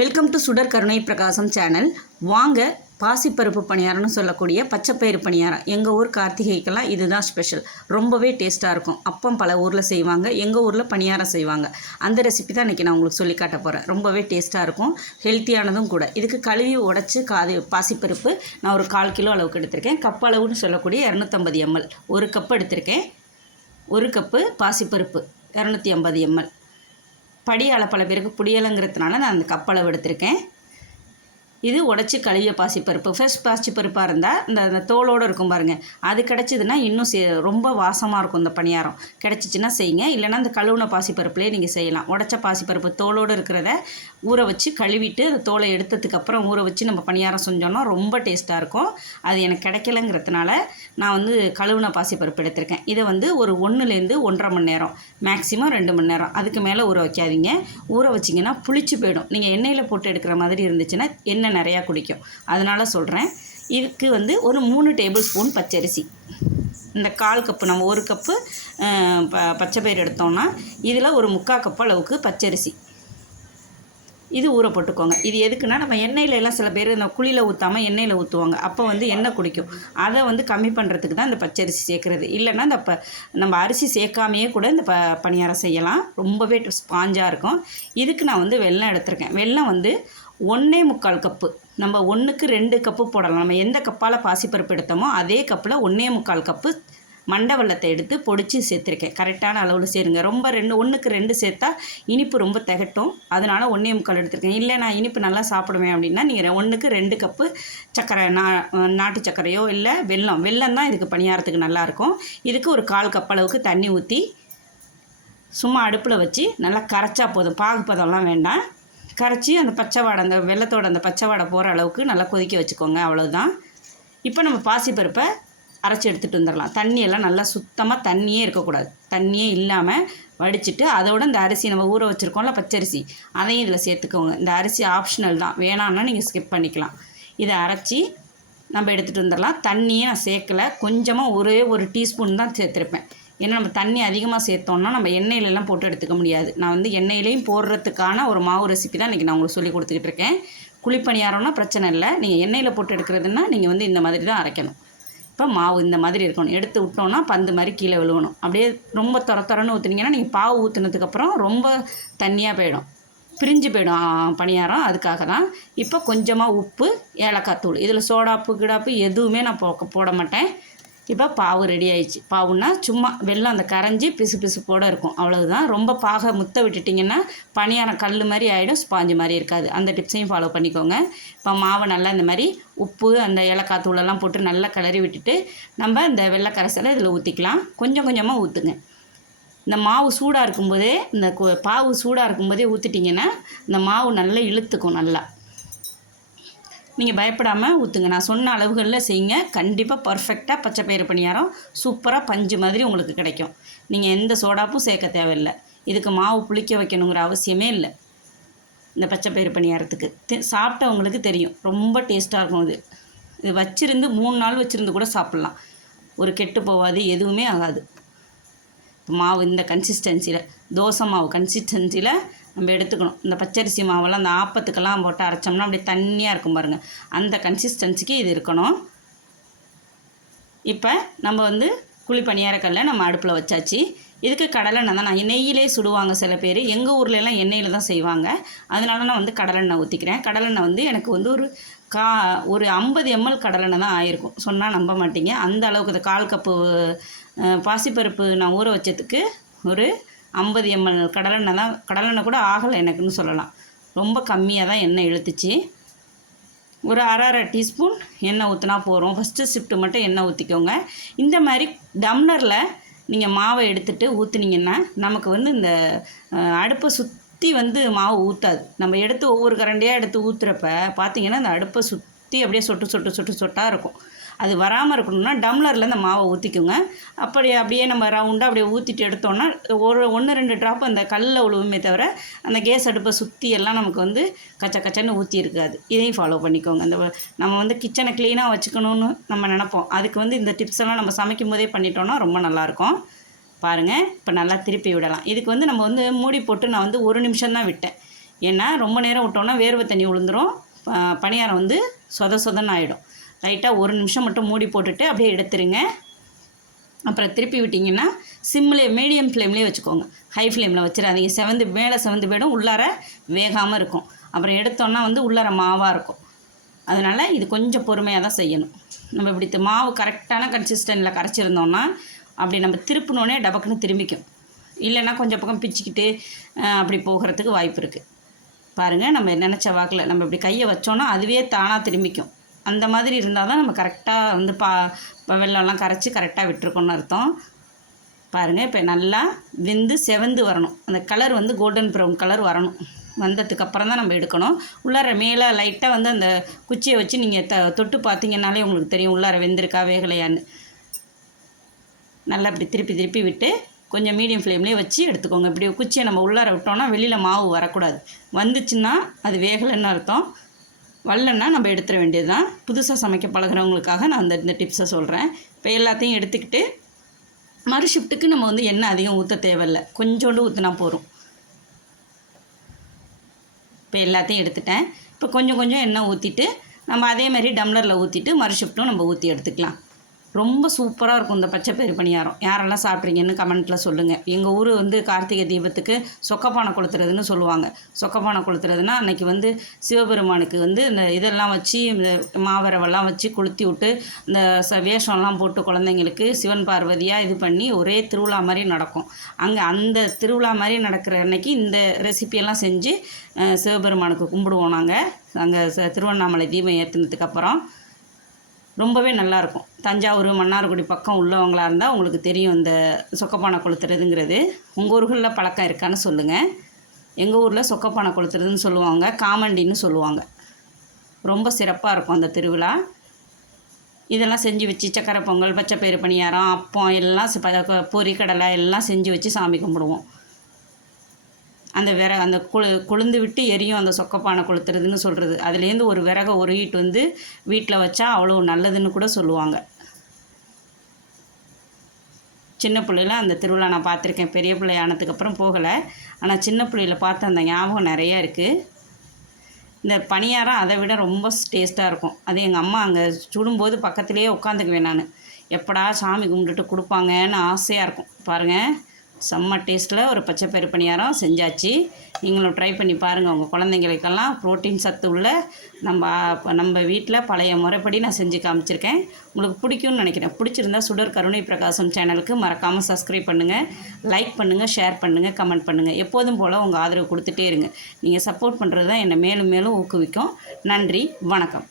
Welcome to சுடர் கருணை பிரகாசம் சேனல். வாங்க பாசிப்பருப்பு பணியாரம்னு சொல்லக்கூடிய பச்சைப்பயிறு பணியாரம். எங்கள் ஊர் கார்த்திகைக்கெல்லாம் இதுதான் ஸ்பெஷல். ரொம்பவே டேஸ்ட்டாக இருக்கும். அப்பம் பல ஊரில் செய்வாங்க, எங்கள் ஊரில் பணியாரம் செய்வாங்க. அந்த ரெசிபி தான் இன்றைக்கி நான் உங்களுக்கு சொல்லி காட்ட போகிறேன். ரொம்பவே டேஸ்ட்டாக இருக்கும், ஹெல்த்தியானதும் கூட. இதுக்கு கழுவி உடச்சி பாசிப்பருப்பு நான் ஒரு 1/4 கிலோ அளவுக்கு எடுத்திருக்கேன். கப் அளவுன்னு சொல்லக்கூடிய 250 ml. 1 கப் எடுத்திருக்கேன். 1 கப்பு பாசிப்பருப்பு 250 ml. படியால் பல பேருக்கு புடியலைங்கிறதுனால நான் அந்த கப்பளவு எடுத்திருக்கேன். இது உடச்சி கழுவிய பாசிப்பருப்பு. ஃப்ரெஷ் பாசிப்பருப்பாக இருந்தால் இந்த தோலோடு இருக்கும் பாருங்கள், அது கிடச்சிதுன்னா இன்னும் ரொம்ப வாசமாக இருக்கும். இந்த பணியாரம் கிடச்சிச்சின்னா செய்யுங்க, இல்லைனா இந்த கழுவுன பாசிப்பருப்புலேயே நீங்கள் செய்யலாம். உடச்ச பாசிப்பருப்பு தோலோடு இருக்கிறத ஊற வச்சு கழுவிட்டு அந்த தோலை எடுத்ததுக்கப்புறம் ஊற வச்சு நம்ம பணியாரம் செஞ்சோன்னா ரொம்ப டேஸ்ட்டாக இருக்கும். அது எனக்கு கிடைக்கலங்கிறதுனால நான் கழுவுன பாசிப்பருப்பு எடுத்திருக்கேன். இதை ஒரு 1லேருந்து 1.5 மணி நேரம், மேக்ஸிமம் 2 மணி நேரம், அதுக்கு மேலே ஊற வைக்காதீங்க. ஊற வச்சிங்கன்னா புளிச்சு போயிடும். நீங்கள் எண்ணெயில் போட்டு எடுக்கிற மாதிரி இருந்துச்சுன்னா எண்ணெய் நிறையா குடிக்கும். அதனால் சொல்கிறேன். இதுக்கு ஒரு 3 டேபிள் ஸ்பூன் பச்சரிசி. இந்த 1/4 கப்பு, நம்ம 1 கப்பு பச்சைப்பயிறு எடுத்தோம்னா இதில் ஒரு 3/4 கப்பு அளவுக்கு பச்சரிசி இது ஊற போட்டுக்கோங்க. இது எதுக்குன்னா, நம்ம எண்ணெயில எல்லாம் சில பேர் இந்த குழியில் ஊற்றாமல் எண்ணெயில் ஊற்றுவாங்க. அப்போ எண்ணெய் குடிக்கும். அதை கம்மி பண்ணுறதுக்கு தான் இந்த பச்சரிசி சேர்க்குறது. இல்லைன்னா இந்த நம்ம அரிசி சேர்க்காமையே கூட இந்த பணியாரம் செய்யலாம். ரொம்பவே ஸ்பாஞ்சாக இருக்கும். இதுக்கு நான் வெல்லம் எடுத்திருக்கேன். வெல்லம் 1.25 கப்பு. நம்ம 1க்கு 2 கப்பு போடலாம். நம்ம எந்த கப்பால் பாசிப்பருப்பு எடுத்தோமோ அதே கப்பில் 1.25 கப்பு மண்டை வெல்லத்தை எடுத்து பொடிச்சு சேர்த்துருக்கேன். கரெக்டான அளவில் சேருங்க. ரொம்ப 1க்கு 2 சேர்த்தா இனிப்பு ரொம்ப திகட்டும். அதனால் 1.25 எடுத்திருக்கேன். இல்லை நான் இனிப்பு நல்லா சாப்பிடுவேன் அப்படின்னா நீங்கள் 1க்கு 2 கப்பு சர்க்கரை, நாட்டு சர்க்கரையோ இல்லை வெல்லம் தான் இதுக்கு பணியாரத்துக்கு நல்லாயிருக்கும். இதுக்கு ஒரு 1/4 கப் அளவுக்கு தண்ணி ஊற்றி சும்மா அடுப்பில் வச்சு நல்லா கரைச்சா போதும். பாகுப்பதம்லாம் வேண்டாம். கரைச்சி அந்த பச்சை வாடை, அந்த வெல்லத்தோட அந்த பச்சை வாடை போகிற அளவுக்கு நல்லா கொதிக்க வச்சுக்கோங்க. அவ்வளோதான். இப்போ நம்ம பாசிப்பருப்பை அரைச்சி எடுத்துகிட்டு வந்துடலாம். தண்ணியெல்லாம் நல்லா சுத்தமாக தண்ணியே இருக்கக்கூடாது. தண்ணியே இல்லாமல் வடிச்சிட்டு அதோட இந்த அரிசி நம்ம ஊற வச்சுருக்கோம்ல பச்சரிசி, அதையும் இதில் சேர்த்துக்கோங்க. இந்த அரிசி ஆப்ஷனல் தான், வேணான்னா நீங்கள் ஸ்கிப் பண்ணிக்கலாம். இதை அரைச்சி நம்ம எடுத்துகிட்டு வந்துடலாம். தண்ணியே நான் சேர்க்கலை, கொஞ்சமாக ஒரே 1 டீஸ்பூன் தான் சேர்த்துருப்பேன். ஏன்னா நம்ம தண்ணி அதிகமாக சேர்த்தோம்னா நம்ம எண்ணெயிலெல்லாம் போட்டு எடுத்துக்க முடியாது. நான் எண்ணெயிலையும் போடுறதுக்கான ஒரு மாவு ரெசிபி தான் இன்றைக்கி நான் உங்களுக்கு சொல்லி கொடுத்துக்கிட்டு இருக்கேன். குழிப்பணியாரம்னா பிரச்சனை இல்லை. நீங்கள் எண்ணெயில் போட்டு எடுக்கிறதுனா நீங்கள் இந்த மாதிரி தான் அரைக்கணும். இப்போ மாவு இந்த மாதிரி இருக்கணும். எடுத்து விட்டோன்னா பந்து மாதிரி கீழே விழுவணும். அப்படியே ரொம்ப தொரன்னு ஊற்றுனீங்கன்னா நீங்கள் பாவு ஊற்றுனதுக்கப்புறம் ரொம்ப தண்ணியாக போயிடும், பிரிஞ்சு போயிடும் பணியாரம். அதுக்காக தான். இப்போ கொஞ்சமாக உப்பு, ஏலக்காய் தூள், இதில் சோடாப்பு கிடாப்பு எதுவுமே நான் போட மாட்டேன். இப்போ பாவு ரெடி ஆயிடுச்சு. பாவுன்னா சும்மா வெல்லம் அந்த கரைஞ்சி பிசுபிசுப்போடு இருக்கும், அவ்வளவுதான். ரொம்ப பாக முத்த விட்டுட்டிங்கன்னா பணியாரம் கல் மாதிரி ஆகிடும், ஸ்பாஞ்சு மாதிரி இருக்காது. அந்த டிப்ஸையும் ஃபாலோ பண்ணிக்கோங்க. இப்போ மாவை நல்லா இந்த மாதிரி உப்பு, அந்த ஏலக்காய் தூளெல்லாம் போட்டு நல்லா கிளறி விட்டுட்டு நம்ம இந்த வெள்ளை கரைசலை இதில் ஊற்றிக்கலாம். கொஞ்சம் கொஞ்சமாக ஊற்றுங்க. இந்த மாவு சூடாக இருக்கும்போதே, இந்த பாவு சூடாக இருக்கும்போதே ஊற்றிட்டிங்கன்னா இந்த மாவு நல்லா இழுத்துக்கும். நல்லா நீங்கள் பயப்படாமல் ஊற்றுங்க. நான் சொன்ன அளவுகளில் செய்யுங்க. கண்டிப்பாக பர்ஃபெக்டாக பச்சைப்பயிறு பணியாரம் சூப்பராக பஞ்சு மாதிரி உங்களுக்கு கிடைக்கும். நீங்கள் எந்த சோடாப்பும் சேர்க்க தேவையில்லை. இதுக்கு மாவு புளிக்க வைக்கணுங்கிற அவசியமே இல்லை. இந்த பச்சைப்பயிறு பணியாரத்துக்கு சாப்பிட்டவங்களுக்கு தெரியும், ரொம்ப டேஸ்ட்டாக இருக்கும். இது வச்சுருந்து 3 நாள் வச்சுருந்து கூட சாப்பிட்லாம். ஒரு கெட்டு போகாது, எதுவுமே ஆகாது. மாவு இந்த கன்சிஸ்டன்சியில், தோசை மாவு கன்சிஸ்டன்சியில் நம்ம எடுத்துக்கணும். இந்த பச்சரிசி மாவெல்லாம் அந்த ஆப்பத்துக்கெல்லாம் போட்டு அரைச்சோம்னா அப்படியே தண்ணியாக இருக்கும் பாருங்கள், அந்த கன்சிஸ்டன்சிக்கு இது இருக்கணும். இப்போ நம்ம குழி பணியாரக்கல்ல நம்ம அடுப்பில் வச்சாச்சு. இதுக்கு கடலெண்ணெய் தான். நான் நெய்யிலே சுடுவாங்க சில பேர். எங்கள் ஊர்லெலாம் எண்ணெயில் தான் செய்வாங்க. அதனால நான் கடலெண்ணெய் ஊற்றிக்கிறேன். கடலெண்ணெய் எனக்கு ஒரு 50 ml கடலெண்ணெய் தான் ஆயிருக்கும். சொன்னால் நம்ப மாட்டீங்க. அந்த அளவுக்கு இந்த 1/4 கப்பு பாசிப்பருப்பு நான் ஊற வச்சதுக்கு ஒரு 50 ml கடலெண்ணெய் தான். கடலெண்ணெய் கூட ஆகலை எனக்குன்னு சொல்லலாம். ரொம்ப கம்மியாக தான் எண்ணெய் இழுத்துச்சு. ஒரு அரை டீஸ்பூன் எண்ணெய் ஊற்றினா போகிறோம். ஃபஸ்ட்டு ஷிஃப்ட்டு மட்டும் எண்ணெய் ஊற்றிக்கோங்க. இந்த மாதிரி டம்ளரில் நீங்கள் மாவை எடுத்துகிட்டு ஊற்றுனீங்கன்னா நமக்கு இந்த அடுப்பை சுற்றி மாவு ஊற்றாது. நம்ம எடுத்து ஒவ்வொரு கரண்டியாக எடுத்து ஊற்றுறப்ப பார்த்தீங்கன்னா அந்த அடுப்பை சுற்றி அப்படியே சொட்டாக இருக்கும். அது வராமல் இருக்கணும்னா டம்ளரில் இந்த மாவை ஊற்றிக்கோங்க. அப்படியே நம்ம ரவுண்டாக அப்படியே ஊற்றிட்டு எடுத்தோன்னா 1-2 ட்ராப் அந்த கல்லில் உழுவுமே தவிர அந்த கேஸ் அடுப்பை சுற்றி எல்லாம் நமக்கு கச்சன்னு ஊற்றி இருக்காது. இதையும் ஃபாலோ பண்ணிக்கோங்க. நம்ம கிச்சனை க்ளீனாக வச்சுக்கணும்னு நம்ம நினப்போம். அதுக்கு இந்த டிப்ஸ் எல்லாம் நம்ம சமைக்கும் போதே பண்ணிட்டோன்னா ரொம்ப நல்லாயிருக்கும். பாருங்கள், இப்போ நல்லா திருப்பி விடலாம். இதுக்கு நம்ம மூடி போட்டு நான் 1 நிமிஷம் தான் விட்டேன். ஏன்னா ரொம்ப நேரம் விட்டோன்னா வேர்வை தண்ணி விழுந்துடும், பணியாரம் வந்து சொதன்னு ஆகிடும். லைட்டாக 1 நிமிஷம் மட்டும் மூடி போட்டுட்டு அப்படியே எடுத்துருங்க. அப்புறம் திருப்பி விட்டிங்கன்னா மீடியம் ஃப்ளேம்லேயே வச்சுக்கோங்க. ஹை ஃப்ளேமில் வச்சிடாதீங்க. மேலே செவந்து போய்டும், உள்ளார வேகாமல் இருக்கும். அப்புறம் எடுத்தோன்னா வந்து உள்ளார மாவாக இருக்கும். அதனால் இது கொஞ்சம் பொறுமையாக தான் செய்யணும். நம்ம இப்படி மாவு கரெக்டான கன்சிஸ்டன்ட்டில் கரைச்சிருந்தோன்னா அப்படி நம்ம திருப்பினோடனே டபக்குன்னு திரும்பிக்கும். இல்லைன்னா கொஞ்சம் பக்கம் பிச்சுக்கிட்டு அப்படி போகிறதுக்கு வாய்ப்பு இருக்குது. பாருங்கள், நம்ம நினச்ச வாக்கில் நம்ம இப்படி கையை வச்சோன்னா அதுவே தானாக திரும்பிக்கும். அந்த மாதிரி இருந்தால் தான் நம்ம கரெக்டாக வந்து வெல்லம்லாம் கரைச்சி கரெக்டாக விட்டுருக்கோன்னு அர்த்தம். பாருங்கள், இப்போ நல்லா வெந்து செவந்து வரணும். அந்த கலர் வந்து கோல்டன் ப்ரௌன் கலர் வரணும். வந்ததுக்கப்புறம் தான் நம்ம எடுக்கணும். உள்ளார மேலே லைட்டாக வந்து அந்த குச்சியை வச்சு நீங்கள் தொட்டு பார்த்தீங்கன்னாலே உங்களுக்கு தெரியும் உள்ளார வெந்திருக்கா வேகலையான்னு. நல்லா இப்படி திருப்பி விட்டு கொஞ்சம் மீடியம் ஃப்ளேம்லேயே வச்சு எடுத்துக்கோங்க. இப்படி குச்சியை நம்ம உள்ளார விட்டோன்னா வெளியில் மாவு வரக்கூடாது. வந்துச்சுன்னா அது வேகலைன்னு அர்த்தம். வரலன்னா நம்ம எடுத்துட வேண்டியது தான். புதுசாக சமைக்க பழகிறவங்களுக்காக நான் இந்த டிப்ஸை சொல்கிறேன். இப்போ எல்லாத்தையும் எடுத்துக்கிட்டு மறு ஷிஃப்ட்டுக்கு நம்ம வந்து எண்ணெய் அதிகம் ஊற்ற தேவையில்லை, கொஞ்சோண்டு ஊற்றினா போதும். இப்போ எல்லாத்தையும் எடுத்துட்டேன். இப்போ கொஞ்சம் எண்ணெய் ஊற்றிட்டு நம்ம அதே மாதிரி டம்ளரில் ஊற்றிட்டு மறு ஷிஃப்ட்டும் நம்ம ஊற்றி எடுத்துக்கலாம். ரொம்ப சூப்பராக இருக்கும் இந்த பச்சைப்பயிறு பணியாரம். யாரெல்லாம் சாப்பிட்றீங்கன்னு கமெண்ட்டில் சொல்லுங்கள். எங்கள் ஊர் வந்து கார்த்திகை தீபத்துக்கு சொக்கப்பானை கொளுத்துறதுன்னு சொல்லுவாங்க. சொக்கப்பானை கொளுத்துறதுன்னா அன்றைக்கி வந்து சிவபெருமானுக்கு வந்து இந்த இதெல்லாம் வச்சு இந்த மாவரவெல்லாம் வச்சு கொளுத்தி விட்டு இந்த வேஷம்லாம் போட்டு குழந்தைங்களுக்கு சிவன் பார்வதியாக இது பண்ணி ஒரே திருவிழா மாதிரி நடக்கும். அங்கே அந்த திருவிழா மாதிரி நடக்கிற அன்னைக்கு இந்த ரெசிபியெல்லாம் செஞ்சு சிவபெருமானுக்கு கும்பிடுவோம் நாங்கள். அங்கே திருவண்ணாமலை தீபம் ஏற்றினதுக்கப்புறம் ரொம்பவே நல்லாயிருக்கும். தஞ்சாவூர் மன்னார்குடி பக்கம் உள்ளவங்களாக இருந்தால் உங்களுக்கு தெரியும் இந்த சொக்கப்பானை கொளுத்துறதுங்கிறது. உங்கள் ஊர்களில் பழக்கம் இருக்கான்னு சொல்லுங்கள். எங்கள் ஊரில் சொக்கப்பானை கொளுத்துறதுன்னு சொல்லுவாங்க, காமண்டின்னு சொல்லுவாங்க. ரொம்ப சிறப்பாக இருக்கும் அந்த திருவிழா. இதெல்லாம் செஞ்சு வச்சு சக்கரை பொங்கல், பச்சைப்பயிறு பணியாரம், அப்பம் எல்லாம் பொரி கடலை எல்லாம் செஞ்சு வச்சு சாமி கும்பிடுவோம். அந்த அந்த கொழுந்து விட்டு எரியும் அந்த சொக்கப்பானை கொளுத்துறதுன்னு சொல்கிறது. அதுலேருந்து ஒரு விறகை உருகிட்டு வந்து வீட்டில் வச்சா அவ்வளோ நல்லதுன்னு கூட சொல்லுவாங்க. சின்ன பிள்ளையில அந்த திருவிழா நான் பார்த்துருக்கேன். பெரிய பிள்ளை ஆனதுக்கப்புறம் போகலை, ஆனால் சின்ன பிள்ளையில் பார்த்த அந்த ஞாபகம் நிறையா இருக்குது. இந்த பணியாரம் அதை விட ரொம்ப டேஸ்ட்டாக இருக்கும். அது எங்கள் அம்மா அங்கே சுடும்போது பக்கத்துலேயே உட்காந்துக்குவேன் நான். எப்படா சாமி கும்பிட்டுட்டு கொடுப்பாங்கன்னு ஆசையாக இருக்கும். பாருங்கள், செம்ம டேஸ்ட்டில் ஒரு பச்சைப்பயிறு பணியாரம் செஞ்சாச்சு. நீங்களும் ட்ரை பண்ணி பாருங்கள். உங்கள் குழந்தைங்களுக்கெல்லாம் ப்ரோட்டீன் சத்து உள்ள நம்ம வீட்டில் பழைய முறைப்படி நான் செஞ்சு காமிச்சிருக்கேன். உங்களுக்கு பிடிக்கும்னு நினைக்கிறேன். பிடிச்சிருந்தா சுடர் கருணை பிரகாசம் சேனலுக்கு மறக்காமல் சப்ஸ்கிரைப் பண்ணுங்கள், லைக் பண்ணுங்கள், ஷேர் பண்ணுங்கள், கமெண்ட் பண்ணுங்கள். எப்போதும் போல் உங்கள் ஆதரவு கொடுத்துட்டே இருங்க. நீங்கள் சப்போர்ட் பண்ணுறது தான் என்னை மேலும் மேலும் ஊக்குவிக்கும். நன்றி, வணக்கம்.